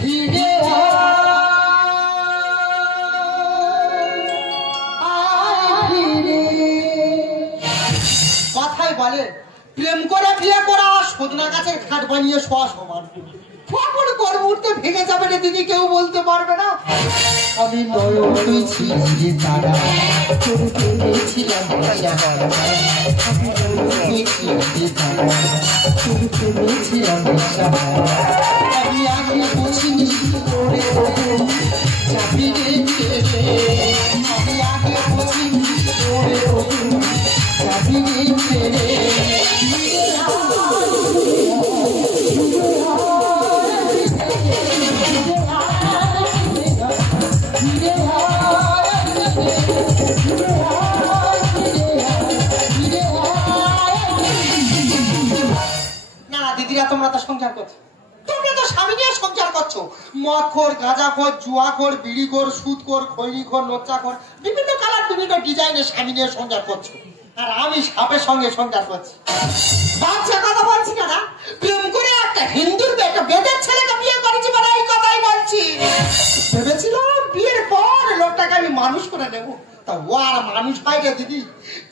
ফিরে কথাই বলে প্রেম করে বিয়ে করা সজনা গাছের ঘাট বানিয়ে শোয়া সমান। কখন কোন মুহূর্তে ভেঙে যাবে রে দিদি কেউ বলতে পারবে না। আমি নয়ন ছিঁড়ে তারা তোর পেয়েছিলাম আমি নয়ন ছিঁড়ে তারা তোর পেয়েছিলাম আমি আগে বুঝিনি তোরে চাবি রেখে আমি আগে বুঝিনি তোরে চাবি রেখে তোমরা তো সংসার করছো, তোমরা তো স্বামী নিয়ে সংসার করছো। মদখোর, গাঁজাখোর, জুয়াখোর, বিড়িখোর, সুদখোর, খৈনিখোর, লোচ্চাখোর, বিভিন্ন কালার বিভিন্ন ডিজাইনের স্বামী নিয়ে সংসার করছো। আর আমি সাপের সঙ্গে সংসার করছি। বাচ্চা কথা বলছি না, প্রেম করে একটা হিন্দুর একটা বেদের ছেলেকে বিয়ে করেছি মানে এই কথাই বলছি। ভেবেছিলাম বিয়ের পর লোকটাকে আমি মানুষ করে নেবো, তা ও আর মানুষ হয় রে দিদি।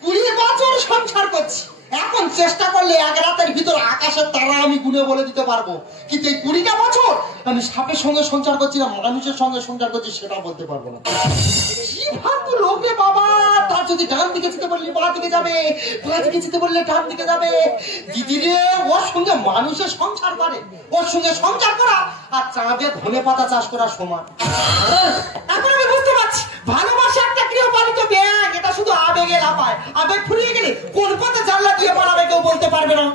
20 বছর সংসার করছি, এখন চেষ্টা করলে এক রাতের ভিতর আকাশের তারা আমি গুনে বলে দিতে পারবো, কিন্তু এই 20টা বছর আমি সাপের সঙ্গে সংসার করছি না মানুষের সঙ্গে সংসার করছি সেটা বলতে পারবো না। কি ভাবতো লোকে বাবা, তার যদি ডান দিকে যেতে বললে বাঁ দিকে যাবে, বাঁ দিকে যেতে বললে ডান দিকে যাবে। দিদি রে, ওর সঙ্গে মানুষের সংসার করে, ওর সঙ্গে সংসার করা আর চাঁদে ধনে পাতা চাষ করা সমান। এখন আমি বুঝতে পারছি ভালোবাসা একটা গৃহপালিত ব্যাঙ, এটা শুধু আবেগে লাফায়। আবেগ ফুরিয়ে গেলে কোন পথে জানলা দিয়ে পালাবে কেউ বলতে পারবে না।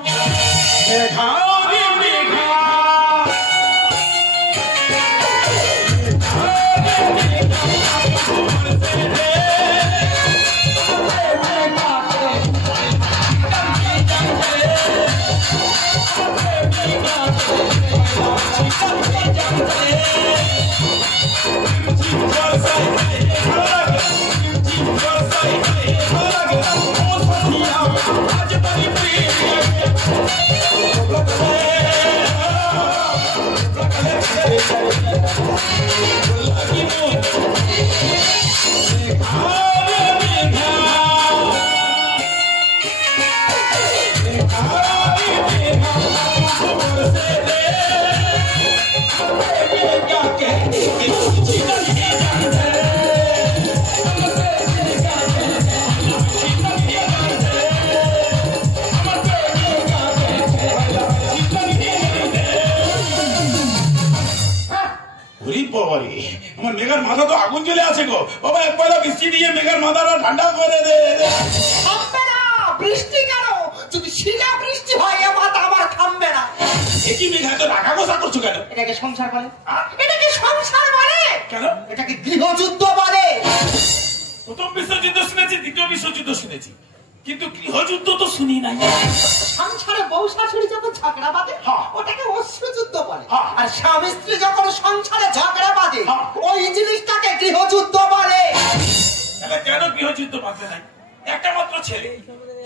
আমার মেঘার মাথা তো আগুন জ্বলে আছে গো বাবা, এক পয়লা বৃষ্টি দিয়ে মেঘার মাথাটা ঠান্ডা করে দে। বৃষ্টি কেন? যদি শিলা বৃষ্টি হয় এ মাথা আমার থামবে না। একই মেঘা তো রাখা গোসা করছো কেন? এটাকে সংসার বলে? এটাকে সংসার বলে কেন? এটাকে গৃহযুদ্ধ বলে। প্রথম বিশ্বযুদ্ধ শুনেছি, দ্বিতীয় বিশ্বযুদ্ধ শুনেছি, কিন্তু গৃহযুদ্ধ তো শুনি নাই। সংসারে বউ শাশুড়ি যখন ঝগড়া বাঁধে ওটাকে অশ্রুযুদ্ধ বলে, আর স্বামী স্ত্রী যখন সংসারে ঝগড়া বাঁধে ওই জিনিসটাকে গৃহযুদ্ধ বলে। কেন গৃহযুদ্ধ বাঁধে নাই? একটা মাত্র ছেলে,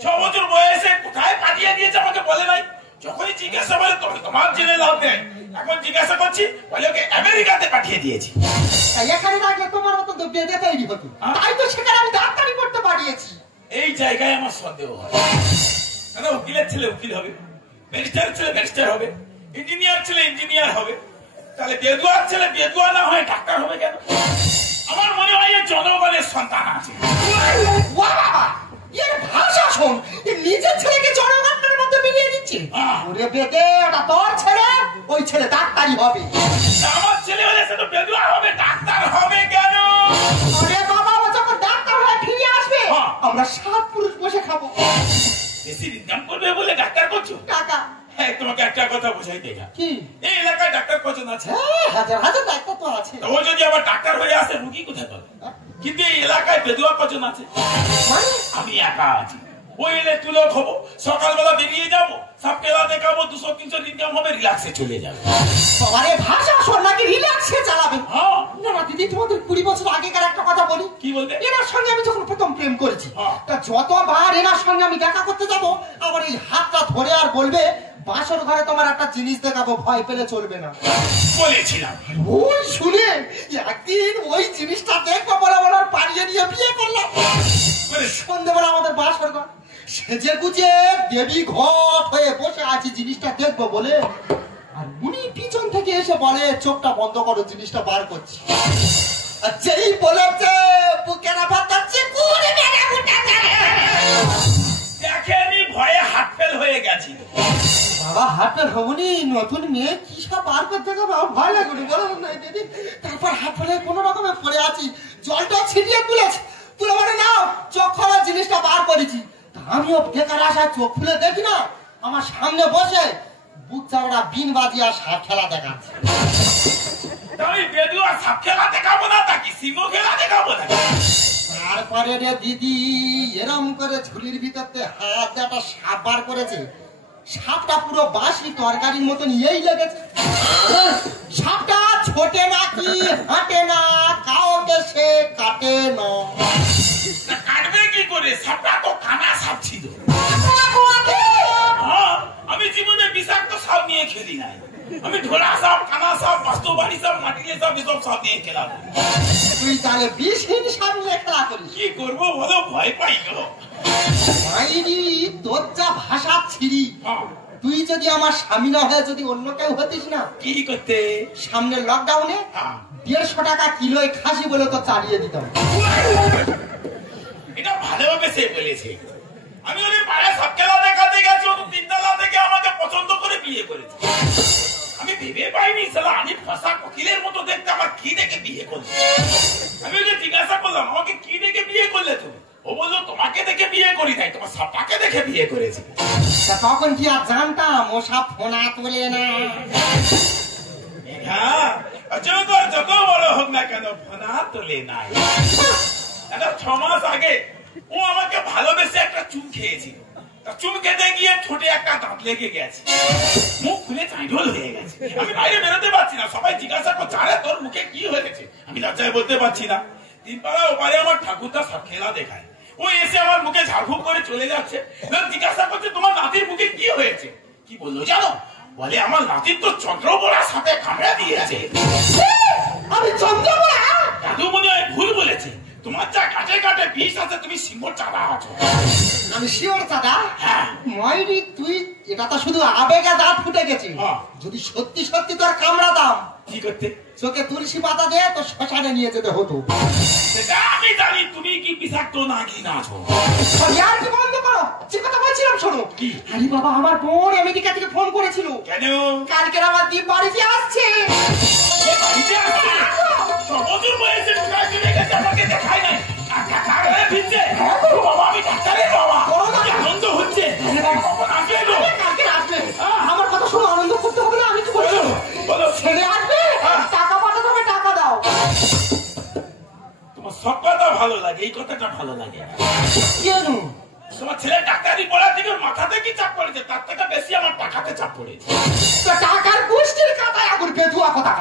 6 বছর বয়সে কোথায় পাঠিয়ে দিয়েছে আমাকে বলে নাই। যখনই জিজ্ঞাসা বলে তোমার জেনে লাভ নেই, এখন জিজ্ঞাসা করছি বলে ওকে আমেরিকাতে পাঠিয়ে দিয়েছি। এখানে রাখলে তোমার মতো তো বেঁধে তৈরি হতো, তাই তো সেখানে আমি ডাক্তারি করতে পাঠিয়েছি। এই জায়গায় আমার সন্দেহ হয়। কেন? উকিলের ছেলে উকিল হবে, ব্যারিস্টার ছেলে ব্যারিস্টার হবে, ইঞ্জিনিয়ার ছেলে ইঞ্জিনিয়ার হবে, তাহলে বেদুয়ার ছেলে বেদুয়া না হয় ডাক্তার হবে কেন? আমার মনে হয় জনগণের সন্তান আছে। এর ভাষা শোন, নিজের ছেলেকে জনগণের মধ্যে মিলিয়ে দিচ্ছে। ওরে বেদে, ওটা তোর ছেলে, ওই ছেলে ডাক্তারি হবে। আমার ছেলে হলে সে তো বেদুয়া হবে, ডাক্তার হবে কেন? ওরে বাবা, ও যখন ডাক্তার হয়ে ফিরে আসবে আমরা 7 পুরুষ বসে খাবো। বেশি ইনকাম করবে বলে ডাক্তার করছো? টাকা। হ্যাঁ, তোমাকে একটা কথা বোঝাই দেখা, কি এই এলাকায় ডাক্তার কজন আছে? হাজার হাজার ডাক্তার তো আছে। ও যদি আবার ডাক্তার হয়ে আসে রুগী কোথায় পাবে? কিন্তু এই এলাকায় বেদুয়া কজন আছে? আমি একা আছি। ওই এলে তুলে খাবো, সকালবেলা বেরিয়ে যাবো, সব কেলা দেখাবো, 200-300 ইনকাম হবে, রিল্যাক্সে চলে যাবে। বাবারে ভাষা শোন নাকি রিল্যাক্সে চালাবে? না না দিদি, তোমাদের 20 বছর আগেকার একটা কথা বলি। কি বলতে? এনার সঙ্গে আমি যখন প্রথম প্রেম করেছি তা যতবার এনার সঙ্গে আমি দেখা করতে যাবো আমার এই হাতটা ধরে আর বলবে বাসর ঘরে তোমার একটা জিনিস দেখাবো, ভয় পেলে চলবে না। বলেছিলাম ওই শুনে একদিন ওই জিনিসটা দেখবো বলে বলে পালিয়ে নিয়ে বিয়ে করলাম। সন্ধ্যেবেলা আমাদের বাসর ঘর সেজে গুজে দেবী ঘট হয়ে বসে আছি জিনিসটা দেখবো বলে, আর উনি পিছন থেকে এসে বলে চোখটা বন্ধ করো, জিনিসটা বার করছি। আর যেই বলেছে বুকের আবার যাচ্ছে দেখেনি, ভয়ে হাত ফেল হয়ে গেছি। বাবা হাত ফেল হবনি, নতুন মেয়ে কি সব বার করতে যাবে, আমার ভয় লাগে বলো না দিদি। তারপর হাত ফেলে কোনো রকমে পড়ে আছি, জলটা ছিটিয়ে তুলেছে, তুলে বলে নাও চোখ খোলা, জিনিসটা বার করেছি। আমিও বেকার আসা চোখ খুলে দেখি না, আমার সামনে বসে বুক চাওড়া বিন বাজিয়া সাপ খেলা দেখাচ্ছে। আমি বেদুয়া সাপ খেলা দেখাবো না, তাকে সিংহ খেলা দেখাবো না। তারপরে রে দিদি এরম করে ঝুলির ভিতরতে হাত একটা সাপ বার করেছে, সাপটা পুরো বাঁশি তরকারির মতন এই লেগেছে। সাপটা ছোটে না কি হাঁটে না, কাউকে সে কাটে না। কাটবে কি করে, সাপটা তো কানা সাপ ছিল। আমি জীবনে বিষাক্ত সাপ নিয়ে খেলি নাই, আমি ঢোলা সাপ, কানা সাপ, বাস্তবাড়ি সাপ, মাটিলে সাপ, এসব সাপ নিয়ে খেলা। তুই তাহলে বিষহীন সাপ নিয়ে খেলা করিস? কি করবো বলো, ভয় পাই গো। তোর যা ভাষা ছিড়ি, তুই যদি আমার স্বামী না হয়ে যদি অন্য কেউ হতিস না, কি করতে? সামনে লকডাউনে 150 টাকা কিলোয় খাসি বলে তো চালিয়ে দিতাম। এটা ভালোভাবে সে বলেছে। আমি ওই পাড়ায় সব খেলা দেখাতে গেছি, ও তো 3 তলা থেকে আমাকে পছন্দ করে বিয়ে করেছে। আমি ভেবে পাইনি সালা আমি ফসা কোকিলের মতো দেখতে, আমার কি দেখে বিয়ে করলে। আমি ওকে জিজ্ঞাসা করলাম আমাকে কি দেখে বিয়ে করলে তুমি? ও বললো তোমাকে দেখে বিয়ে করি নাই, তোমার সাপটাকে দেখে বিয়ে করেছি। তখন কি আর জানতাম ও সাপ ফোনা তোলে না। হ্যাঁ যত বড় হোক না কেন ফোনা তোলে নাই। 6 মাস আগে ও আমাকে ভালোবেসে একটা চুম খেয়েছিল, চুম খেতে গিয়ে ঠোঁটে একটা দাঁত লেগে গেছে, মুখ খুলে চাইঢোল হয়ে গেছে। আমি বাইরে বেরোতে পারছি না, সবাই জিজ্ঞাসা করছে আরে তোর মুখে কি হয়েছে। আমি লজ্জায় বলতে পারছি না। 3 পাড়া ওপারে আমার ঠাকুরদা সব খেলা দেখায়, ও এসে আমার মুখে ঝাড়ফুঁক করে চলে যাচ্ছে। জিজ্ঞাসা করছে তোমার নাতির মুখে কি হয়েছে? কি বললো জানো? বলে আমার নাতির তো চন্দ্রবোড়া সাপে কামড়া দিয়েছে। আমি চন্দ্রবোড়া? দাদু মনে হয় ভুল বলেছে, তোমার যা কাটে কাটে বিষ আছে, তুমি সিংহর চাঁদা আছো। আমি শিওর চাঁদা? হ্যাঁ। ময়ূরী তুই এটা তো শুধু আবেগে দাঁত ফুটে গেছে, যদি সত্যি সত্যি তোর কামড়া দাম কি করতে? চোখে তুলসী পাতা দিয়ে তো শ্মশানে নিয়ে যেতে হতো। সেটা আমি জানি, তুমি কি বিষাক্ত নাকি না আছো। আর কি বন্ধ করো, যে কথা বলছিলাম শোনো। কি? আরে বাবা আমার বোন আমেরিকা থেকে ফোন করেছিল। কেন? কালকে আমার দ্বীপ বাড়িতে আসছে। বাড়িতে আসছে? 6 বছর বয়সে ঢুকায় চলে গেছে, আমাকে দেখায় নাই। বাবা আমি ডাক্তারের বাবা, আনন্দ হচ্ছে। কালকে আসবে, আমার কথা শোনো, আনন্দ করতে হবে না। আমি কি বলছি, ছেলে আসবে, টাকা পাঠাতে হবে, টাকা দাও। তোমার সব কথা ভালো লাগে, এই কথাটা ভালো লাগে। কেন? তোমার ছেলে ডাক্তারি পড়ার দিকে মাথাতে কি চাপ পড়েছে, তার থেকে বেশি আমার টাকাতে চাপ পড়েছে। টাকার গোষ্ঠীর কাতায় আগুন বেতুয়া কথা।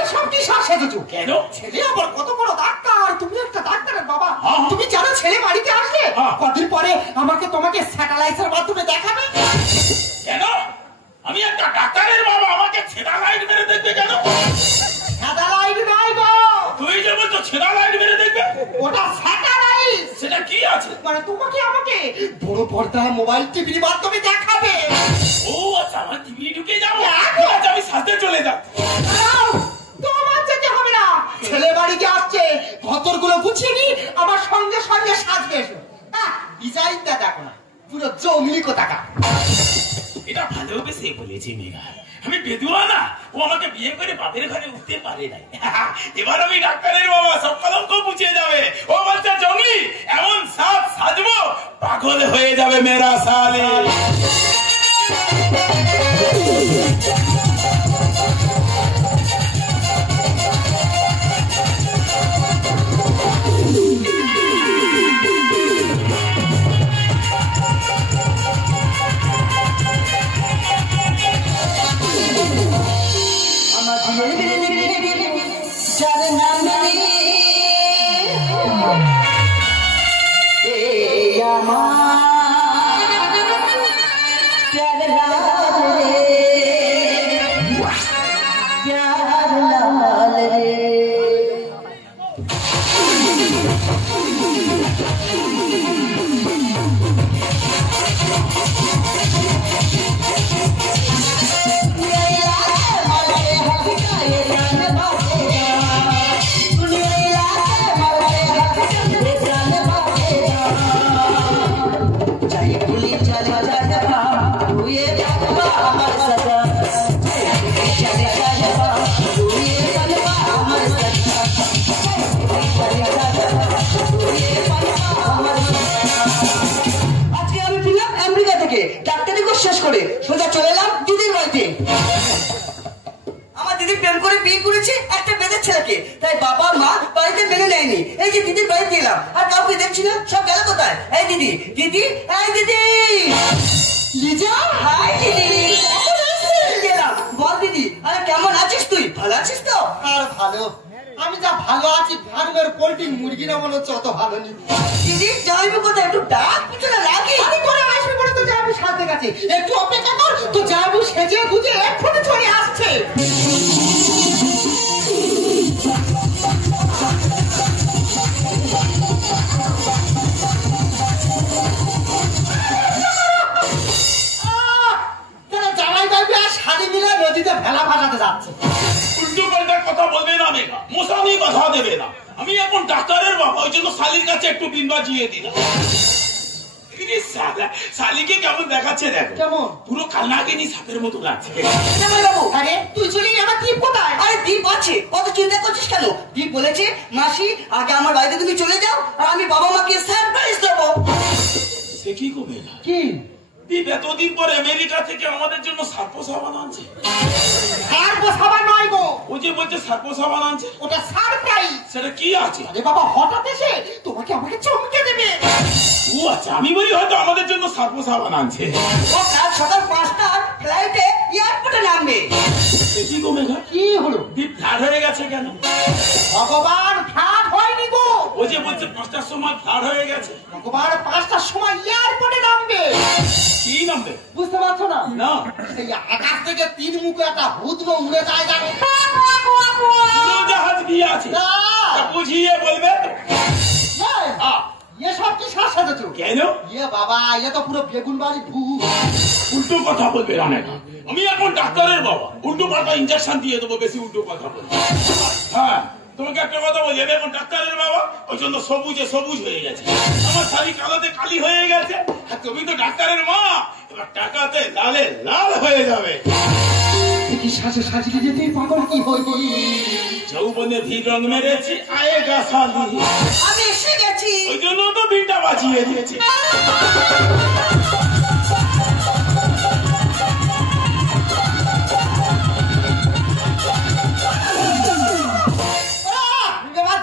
এসব কি শ্বাস সেজেছো? কেন? ছেলে আবার কত বড় ডাক্তার, তুমি একটা ডাক্তারের বাবা। তুমি জানো ছেলে বাড়িতে আসলে কদিন পরে আমাকে তোমাকে স্যাটেলাইটের মাধ্যমে দেখাবে। কেন? আমি একটা ডাক্তারের বাবা, আমাকে স্যাটেলাইট মেরে দেখবে কেন? স্যাটেলাইট নয় গো, তুই যে বলছো স্যাটেলাইট মেরে দেখবে, ওটা স্যাটেলাইট। সেটা কি আছে? মানে তোমাকে আমাকে বড় পর্দায় মোবাইল টিভির মাধ্যমে দেখাবে। ও আচ্ছা, আমার টিভি ঢুকে যাবো, আচ্ছা আমি সাথে চলে যাব। তোমার যেতে হবে না, ছেলে বাড়িতে আসছে, ঘতরগুলো গুছিয়ে নি, আমার সঙ্গে সঙ্গে সাজবে। ডিজাইনটা দেখো না, পুরো জমিলি কোথাকা। এটা ভালোবেসে বলেছি মেঘা, আমি বেদুয়া না, ও আমাকে বিয়ে করে বাপের ঘরে উঠতে পারে নাই। এবার আমি ডাক্তারের বাবা, সব কলঙ্ক মুছে যাবে। ও বলছে জঙ্গলি এমন সাপ সাজবো, পাগল হয়ে যাবে মেরা সালে। করে বিয়ে করেছে একটা বেদের ছেলেকে, তাই বাবা মা বাড়িতে মেনে নেয়নি। এই যে দিদির বাড়িতে এলাম, আর কাউকে দেখছি না, সব গেল কোথায়? এই দিদি, দিদি, এই দিদি, লিজা, হাই দিদি, গেলাম। বল দিদি, আরে কেমন আছিস তুই? ভালো আছিস তো? আর ভালো, আমি যা ভালো আছি ফার্মের পোল্ট্রি মুরগিরা মনে হচ্ছে অত ভালো নেই। দিদি যাইবো কোথায়? একটু ডাক পিছনে লাগি। আমি করে আসবে বলে তো যাবো সাথে কাছে, একটু অপেক্ষা কর, তো যাবো সেজে বুঝে এক্ষুনি চলে আসছে। জামাই বাবু আর শাড়ি মিলে নদীতে ভেলা ভাসাতে যাচ্ছে। উল্টো পাল্টা কথা বলবে না মেঘা, মশানি কথা দেবে না। আমি এখন ডাক্তারের বাবা, ওই জন্য শালির কাছে একটু বিন বাজিয়ে দিলাম। শালিকে কেমন দেখাচ্ছে দেখো, কেমন? পুরো কালনাগিনী সাপের মতো লাগছে। জামাই বাবু, আরে তুই চলে আমার দীপ কোথায়? আরে দীপ আছে, অত চিন্তা করছিস কেন? দীপ বলেছে মাসি আগে আমার বাড়িতে তুমি চলে যাও, আর আমি বাবা মাকে সারপ্রাইজ দেবো। সে কি করবে না? কি দীপ এতদিন পর আমেরিকা থেকে আমাদের জন্য সার্পো সাবান আনছে। সার্পো সাবান নয় গো, ও যে বলছে সার্পো সাবান আনছে, ওটা সারপ্রাইজ। সেটা কি আছে? আরে বাবা হঠাৎ এসে তোমাকে আমাকে চমকে দেবে। ও আচ্ছা, আমি বলি হয়তো আমাদের জন্য সার্পো সাবান আনছে। ও কাল সকাল 5টার ফ্লাইটে এয়ারপোর্টে নামবে। সে কি গো মেঘা, কি হলো? দীপ ফ্ল্যাট হয়ে গেছে কেন? ভগবান ফ্লাট হয়নি গো, ও যে বলছে 5টার সময় ফ্ল্যাট হয়ে গেছে। ভগবান 5টার সময় এয়ারপোর্টে নামবে। কি নামবে? বুঝতে পারছো না? না, এই আকাশ থেকে 3 মুখে একটা ভূত উড়ে যায় জানো। জাহাজ বিয়ে আছে, না। তা বুঝিয়ে বলবে তো। এই, আ, এসব কি সাজ সাজাচ্ছো? কেন? ইয়ে বাবা, এ তো পুরো বেগুন বাড়ি ভূত। উল্টো কথা বলবে না মেঘা, আমি এখন ডাক্তারের বাবা, উল্টো পাল্টা ইঞ্জেকশন দিয়ে দেবো বেশি উল্টো কথা বলবে। হ্যাঁ, তোমাকে একটা কথা বলি, আমি এখন ডাক্তারের বাবা, ওই জন্য সবুজে সবুজ হয়ে গেছে, আমার শাড়ি কালোতে কালি হয়ে গেছে, আর তুমি তো ডাক্তারের মা, এবার টাকাতে লালে লাল হয়ে যাবে। কি সাজে সাজিয়ে যেতে পাগল কি হইনি? যৌবনে ভি রং মেরেছি, আয়েগা শালি, আমি এসে গেছি। ওই জন্য তো বিনটা বাজিয়ে দিয়েছি।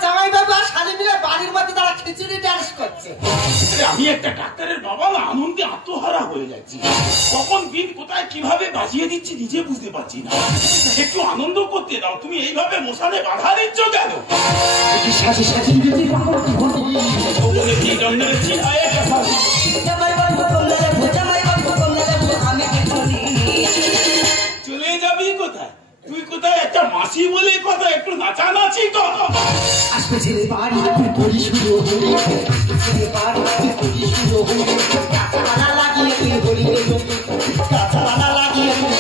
জামাই বাবু আর শালি মিলে বাড়ির মধ্যে তারা খিচুড়ি ডান্স করছে। আমি একটা ডাক্তারের বাবা না, আনন্দে আত্মহারা হয়ে যাচ্ছি। কখন বিন কোথায় কিভাবে বাজিয়ে দিচ্ছি নিজে বুঝতে পারছি না। একটু আনন্দ করতে দাও, তুমি এইভাবে মশালে বাধা দিচ্ছ কেন? সাজে সাজিয়ে যেতে পাগল কি হইনি? যৌবনে ভি রং মেরেছি, আয়েগা শালি। জামাই বাবু কমলা দেবো, জামাই বাবু কমলা দেবো, আমি কিছু চলে যাবি কোথায়? তুই কোথায়? একটা মাসি বলে কথা, একটু নাচানাচি কর। আসবে ছেলে বাড়ি তুই শুরু হলি, ছেলে বাড়ি তুই শুরু হলি, কাঁচালা লাগিয়ে তুই হলি, কাঁচালা লাগিয়ে তুই।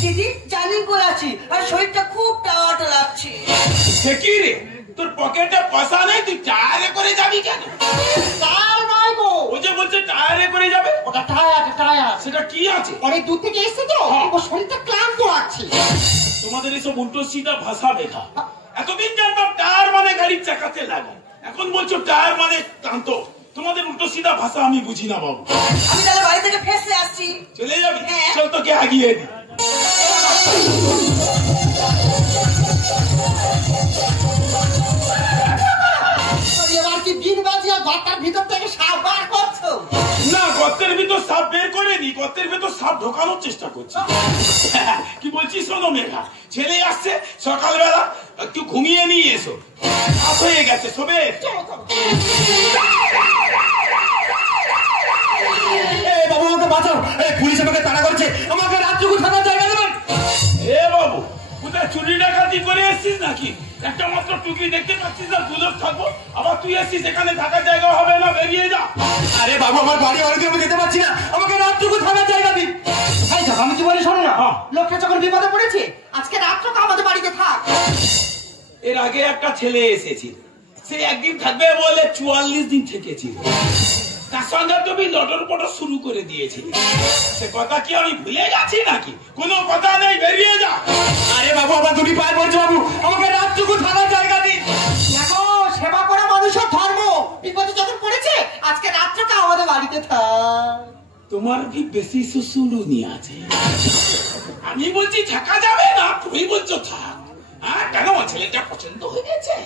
দিদি জানি করেছি, আর শরীরটা খুব টাওয়াটা লাগছে। সে কি রে, তোর পকেটে পয়সা নেই, তুই টায়ারে করে যাবি কেন? তার নয় গো, ও যে বলছে টায়ারে করে যাবে, ওটা টায়ার টায়ার। সেটা কি আছে? অনেক দূর থেকে এসছে তো, ও শরীরটা ক্লান্ত লাগছে। তোমাদের এসব উল্টো সিধা ভাষা লেখা। এতদিন জানতাম টায়ার মানে গাড়ির চাকাতে লাগে, এখন বলছো টায়ার মানে ক্লান্ত। তোমাদের উল্টো সিধা ভাষা আমি বুঝি না বাবু। আমি তাহলে বাড়ি থেকে ফেসে আসছি। চলে যাবি? হ্যাঁ। চল তোকে আগিয়ে দি। এবার কি দিন বাজিয়ে ঘরটার ভিতর থেকে সাপ বার করছো? না, গর্তের ভিতর সাপ বের করে নি, গর্তের ভিতর সাপ ঢোকানোর চেষ্টা করছি। কি বলছি শোনো মেঘা, ছেলে আসছে সকালবেলা, একটু ঘুমিয়ে নিয়ে এসো, রাত হয়ে গেছে শোবে। বাবু আমাকে বাঁচাও, পুলিশ আমাকে তাড়া করছে, আমাকে রাতটুকু থাকার জায়গা দেবেন? এ বাবু, কোথায় চুরি ডাকাতি করে এসছিস নাকি? একটা মাত্র টুকি দেখতে পাচ্ছিস না, দু লোক থাকবো, আবার তুই এসছিস, এখানে থাকার জায়গা হবে না, বেরিয়ে যা। আরে বাবু, আমার বাড়ি অনেক আমি যেতে পারছি না, আমাকে রাতটুকু থাকার জায়গা দিন। ভাই যাবো, আমি কি বলি শোনো না, লোকটা যখন বিপদে পড়েছে, আজকে রাতটুকু আমাদের বাড়িতে থাক। এর আগে একটা ছেলে এসেছিল, সে একদিন থাকবে বলে 44 দিন থেকেছিল, তার সঙ্গে তুমি লটর পটর শুরু করে দিয়েছিল। সে কথা কি আমি ভুলে গেছি নাকি? কোনো কথা নেই, বেরিয়ে যা। আরে বাবু, আমার দুটি পায়ে পড়ছে বাবু, আমাকে রাতটুকু থাকার জায়গা দিন। দেখো, সেবা করা মানুষের ধর্ম, বিপদে যখন পড়েছে, আজকে রাতটুকু আমাদের বাড়িতে থাক। তোমার কি বেশি শ্বশুরুনি আছে? আমি বলছি থাকা যাবে না, তুমি বলছো থাক। হ্যাঁ কেন? ছেলেটা পছন্দ হয়ে গেছে,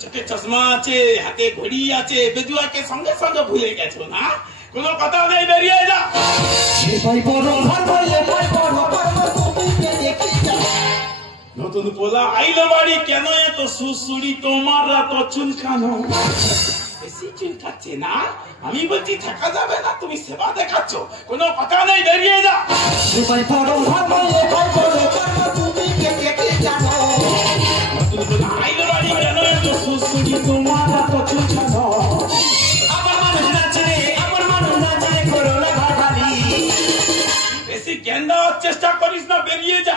চোখে চশমা আছে, হাতে ঘড়ি আছে, বেজুয়াকে সঙ্গে সঙ্গে ভুলে গেছো না? কোনো কথা নেই, বেরিয়ে যা। নতুন পোলা আইলো বাড়ি, কেন এত সুসুড়ি তোমার এত চুলকানো? বেশি চুলকাচ্ছে না? আমি বলছি থাকা যাবে না, তুমি সেবা দেখাচ্ছ। কোনো কথা নেই, বেরিয়ে যা। নতুন পোলা আইলো বাড়ি, কেন এত সুসুড়ি তোমার এত চুলকানো? বেশি জ্ঞান দেওয়ার চেষ্টা করিস না, বেরিয়ে যা।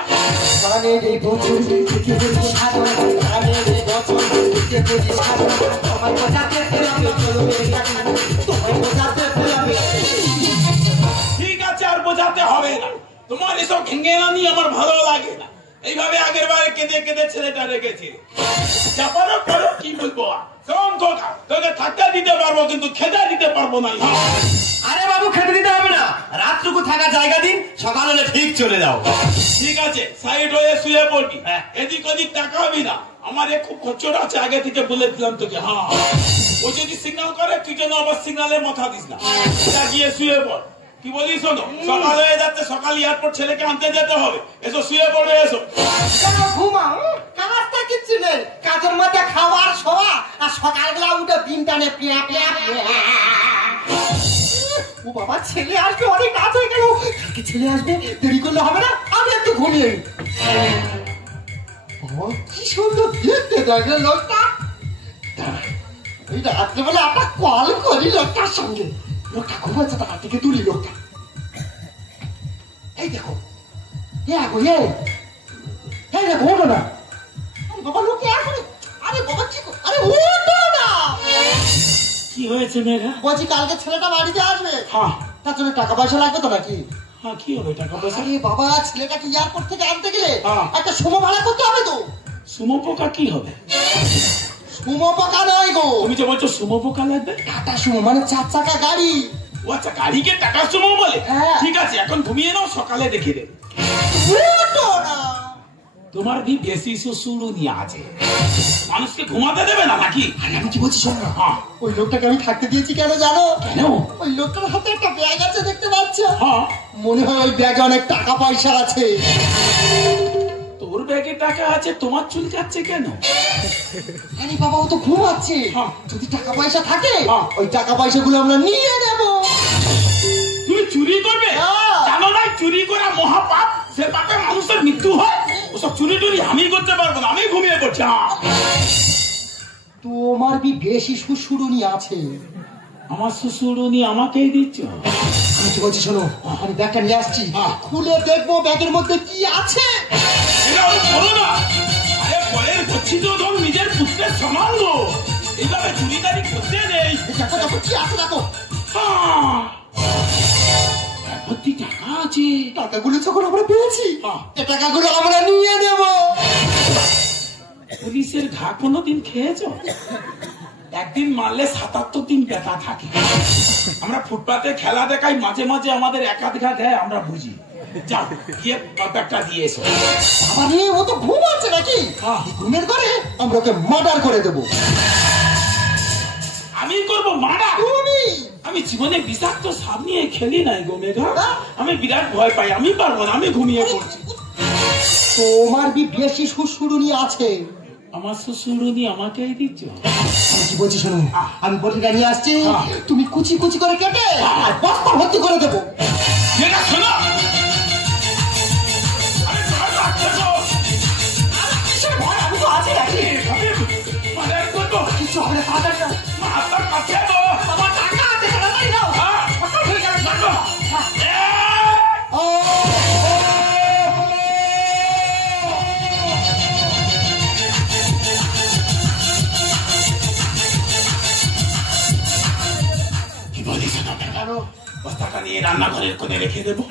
ঠিক আছে, আর বোঝাতে হবে না। তোমার এসব ঘেঙ্গেনানি আমার ভালো লাগে না। এইভাবে আগের বারে কেঁদে কেঁদে ছেলেটা রেখেছি। যা পারো করো, কি বলবো? শোন খোকা, তোকে থাকতে দিতে পারবো কিন্তু খেতে দিতে পারবো না। আরে বাবু, খেতে দিতে হবে না, রাতটুকু থাকা জায়গা দিন, সকাল হলে ঠিক চলে যাও। ঠিক আছে, সাইড হয়ে শুয়ে পড়বি, এদিক ওদিক তাকাবি না। আমার খুব খচ্চর আছে, আগে থেকে বলে দিলাম তোকে। হ্যাঁ, ও যদি সিগন্যাল করে তুই যেন আবার সিগন্যালে মাথা দিস না। গিয়ে শুয়ে পড়। কি বলিস? শোনো, সকাল হয়ে যাচ্ছে, সকাল এয়ারপোর্ট ছেলেকে আনতে যেতে হবে। এসো শুয়ে পড়বে, এসো। ঘুমাও, কাজটা কিচ্ছু নেই, কাজের মধ্যে খাওয়ার শোয়া, আর সকালবেলা উঠে ডিম টানে পিয়া পিয়া। ও বাবা, ছেলে আসবে, অনেক রাত হয়ে গেল, কালকে ছেলে আসবে, দেরি করলে হবে না, আমি একটু ঘুমিয়ে। কি সুন্দর দেখতে দেখলে লোকটা। ওই রাত্রেবেলা একটা কল করি লোকটার সঙ্গে, লোকটা ঘুমাচ্ছে, তার থেকে তুলি লোকটা। এই দেখো, এই দেখো, ওঠো না। বাবা, লোকে আসলে, আরে বাবা কি, আরে ওঠো না। কি হয়েছে মেঘা? বলছি কালকে ছেলেটা বাড়িতে আসবে, হ্যাঁ, তার জন্য টাকা পয়সা লাগবে তো নাকি? হ্যাঁ, কি হবে টাকা পয়সা? আরে বাবা, ছেলেটাকে এয়ারপোর্ট থেকে আনতে গেলে হ্যাঁ। একটা সুমো ভাড়া করতে হবে তো। সুমো পোকা কি হবে? সুমো পোকা নয় গো, তুমি যে বলছো সুমো পোকা লাগবে। টাটা সুমো মানে 4 চাকা গাড়ি। ও আচ্ছা, গাড়িকে টাকা সুমো বলে? হ্যাঁ। ঠিক আছে, এখন ঘুমিয়ে নাও, সকালে দেখে দেবে। ওঠো না। তোমার কি বেশি শ্বশুরুনি আছে? মানুষকে ঘুমাতে দেবে না নাকি? আরে আমি কি বলছি শোন না, হ্যাঁ। ওই লোকটাকে আমি থাকতে দিয়েছি কেন জানো? কেন? ওই লোকটার হাতে একটা ব্যাগ আছে, দেখতে পাচ্ছ? হ্যাঁ। মনে হয় ওই ব্যাগে অনেক টাকা পয়সা আছে। তোর ব্যাগে টাকা আছে, তোমার চুল কাটছে কেন? আরে বাবা, ও তো ঘুমাচ্ছে, হ্যাঁ। যদি টাকা পয়সা থাকে হ্যাঁ। ওই টাকা পয়সাগুলো আমরা নিয়ে নেব। তুমি চুরি করবে? হ্যাঁ। জানো না চুরি করা মহাপাপ, সে পাপে মানুষের মৃত্যু হয়। ওসব চুরি টুরি আমি করতে পারবো না, আমি ঘুমিয়ে পড়ছি। তোমার কি বেশি শ্বশুরুনি আছে? আমার শ্বশুরুনি আমাকেই দিচ্ছ? আমি কি বলছি শোনো, আমি ব্যাগটা নিয়ে আসছি, খুলে দেখবো ব্যাগের মধ্যে কি আছে। এটা বলো না। আরে পরের করছি তো ধর নিজের পুত্রের সমান গো, এইভাবে চুরিদারি করতে নেই। দেখো দেখো কি আছে, দেখো। ভর্তি টাকা আছে। টাকাগুলো যখন আমরা পেয়েছি, হ্যাঁ। এই টাকাগুলো আমরা নিয়ে নেব। পুলিশের ঘা কোনোদিন খেয়েছ? একদিন মারলে 77 দিন ব্যথা থাকে। আমরা ফুটপাতে খেলা দেখাই, মাঝে মাঝে আমাদের একাধ ঘা দেয়, আমরা বুঝি। যাও গিয়ে ব্যাপারটা দিয়ে এসো। আরে ও তো ঘুমাচ্ছে নাকি? হ্যাঁ। ঘুমের ঘরে আমরা ওকে মার্ডার করে দেবো। আমি করবো মার্ডার? তুমি? আমি জীবনে বিষাক্ত সাপ নিয়ে খেলি নাই গো মেঘা, আমি বিরাট ভয় পাই, আমি পারবো না, আমি ঘুমিয়ে পড়ছি। তোমার কি বেশি শ্বশুরুনি আছে? আমার শ্বশুরুনি আমাকেই দিচ্ছ? আমি কি বলছি শোনো, আমি বটিটা নিয়ে আসছি, হ্যাঁ। তুমি কুচি কুচি করে কেটে আর বস্তা ভর্তি করে দেবো। মেঘা শোনো, আরে ভয় লাগছে গো। কিসের ভয়? আমি তো আছি নাকি? মার্ডার করবো? কিছু হবে না, তাড়াতাড়ি নাও। মাথা কাছে গো। আমার টাকা আছে, তাড়াতাড়ি নাও। হ্যাঁ, ঠিক আছে, লাগো। কি বলিস না মেঘা? বস্তাটা নিয়ে রান্নাঘরের কোণে রেখে দেবো,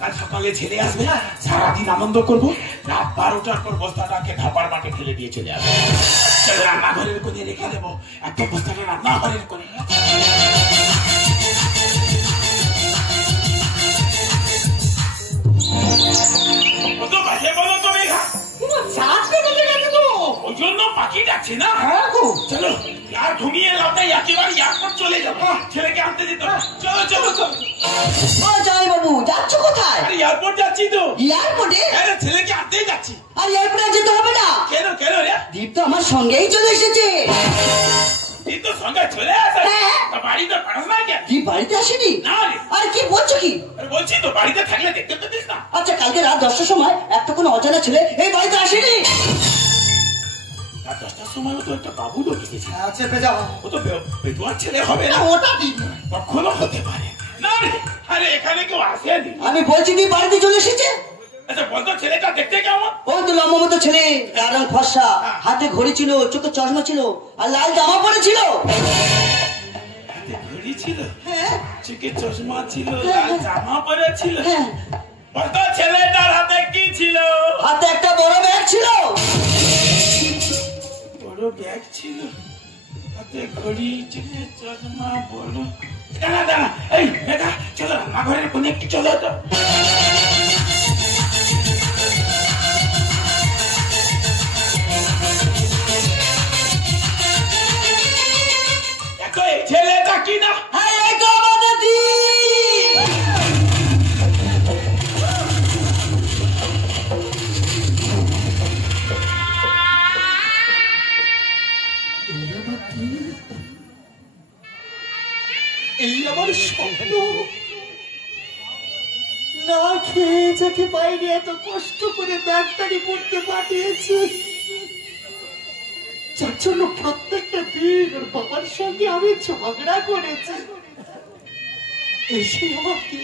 কাল সকালে ছেলে আসবে, সারাদিন আনন্দ করবো, রাত 12টার পর বস্তাটাকে ধাপার মাঠে ফেলে দিয়ে চলে আসবে। চলো রান্নাঘরের কোণে রেখে দেবো, একটা বস্তাটা রান্নাঘরের কোণে। কত বাজে বলো তো মেঘা? ওই জন্য পাখি যাচ্ছে না। চলো আর ঘুমিয়ে লাভ নেই, একেবারে এয়ারপোর্ট চলে যাবো, ছেলেকে আনতে যেতে হবে। চলো চলো চলো। জয় বাবু যাচ্ছ কোথায়? আরে এয়ারপোর্ট যাচ্ছি তো। এয়ারপোর্টে? হ্যাঁ ছেলেকে আনতেই যাচ্ছি। আর এয়ারপোর্টে যেতে হবে না। কেন কেন রে? দীপ তো আমার সঙ্গেই চলে এসেছে। দীপ তো সঙ্গে চলে আসে? তা বাড়িতে পাঠাস না কেন? দীপ বাড়িতে আসেনি? না রে। আর কি বলছো কি? বলছি তো বাড়িতে থাকলে দেখতে পেতিস না। আচ্ছা কালকে রাত 10টার সময় একটা কোনো অজানা ছেলে এই বাড়িতে আসেনি? রাত 10টার সময় তো একটা বাবু ঢুকেছে। চেপে যাও। ও তো বেদুয়ার ছেলে হবে না। ওটা দিন কখনো হতে পারে না রে। আরে এখানে কেউ আসেনি। আমি বলছি দীপ বাড়িতে চলে এসেছে। আচ্ছা বলতো ছেলেটা দেখতে কেমন? ওই তো লম্বা মতো ছেলে, গাঢ় ফর্সা, হাতে ঘড়ি ছিল, চোখে চশমা ছিল আর লাল জামা পরেছিল। হাতে ঘড়ি ছিল, হ্যাঁ চোখে চশমা ছিল, লাল জামা পরেছিল। হ্যাঁ। বলতো ছেলেটার হাতে কি ছিল? হাতে একটা বড় ব্যাগ ছিল। বড় ব্যাগ ছিল, হাতে ঘড়ি, চোখে চশমা, বড়। দাঁড়া দাঁড়া, এই মেঘা চলো রান্নাঘরের কোনে একটু চলো তো। দেখো এই ছেলেটা কি না? হ্যাঁ এই তো আমাদের দীপ। এই আমার স্বপ্ন। না খেয়ে যাকে বাইরে এত কষ্ট করে ডাক্তারি পড়তে পাঠিয়েছে, যার জন্য প্রত্যেকটা দিন ওর বাবার সঙ্গে আমি ঝগড়া করেছি, এসে আমাকে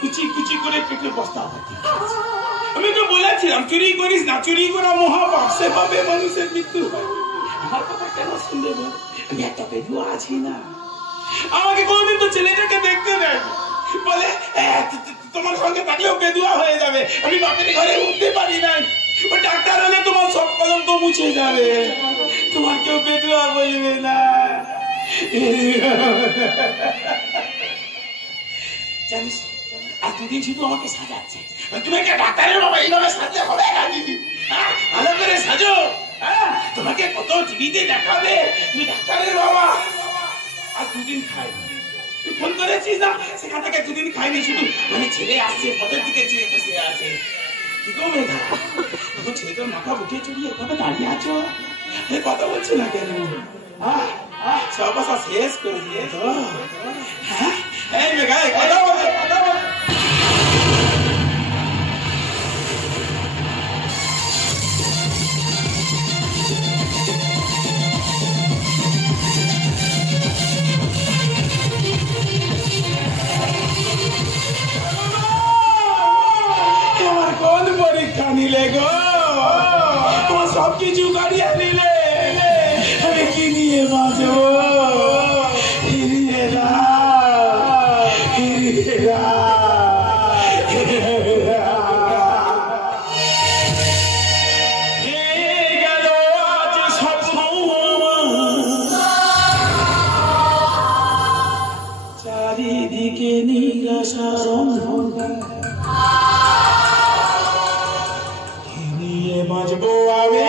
কুচি কুচি করে কেটে বস্তা হতে। আমি তো বলেছিলাম চুরি করিস না, চুরি করা মহাপাপ, সেভাবে মানুষের মৃত্যু হয়। আমার কথা কেন শুনলে বল? আমি একটা বেদুয়া আছি না, আমাকে কোনদিন তো ছেলেটাকে দেখতে দেয়, বলে তোমার সঙ্গে থাকলেও বেদুয়া হয়ে যাবে। আমি বাপের ঘরে উঠতে পারি নাই, ও ডাক্তার হলে তোমার সব কলঙ্ক মুছে যাবে, তোমার কেউ বেদুয়া বলবে না। জানিস আর দুদিন শুধু আমাকে সাজাচ্ছে, তুমি একটা ডাক্তারের বাবা, এইভাবে সাজতে হবে না দিদি, ভালো করে সাজো। তোমাকে কত টিভিতে দেখাবে তুমি ডাক্তারের বাবা। আর দুদিন খাইনি, তুই ফোন করেছিস না, সেখান থেকে দুদিন খাইনি, শুধু মানে ছেলে আসছে পথের দিকে চেয়ে বসে আছে। কি গো মেঘা, তখন ছেলেটার মাথা বুকে চড়িয়ে এভাবে দাঁড়িয়ে আছো, কথা বলছি না কেন? সব আশা শেষ করে দিয়ে তো। এই মেঘা কথা বল, কথা বল। তোমার কোন পরীক্ষা নিলে গো? তোমার সবকিছু গাড়িয়ে নিলে, আমি কি নিয়ে বাঁচবো? চারিদিকে নিরাশার অন্ধকার, কি নিয়ে বাঁচবো আমি?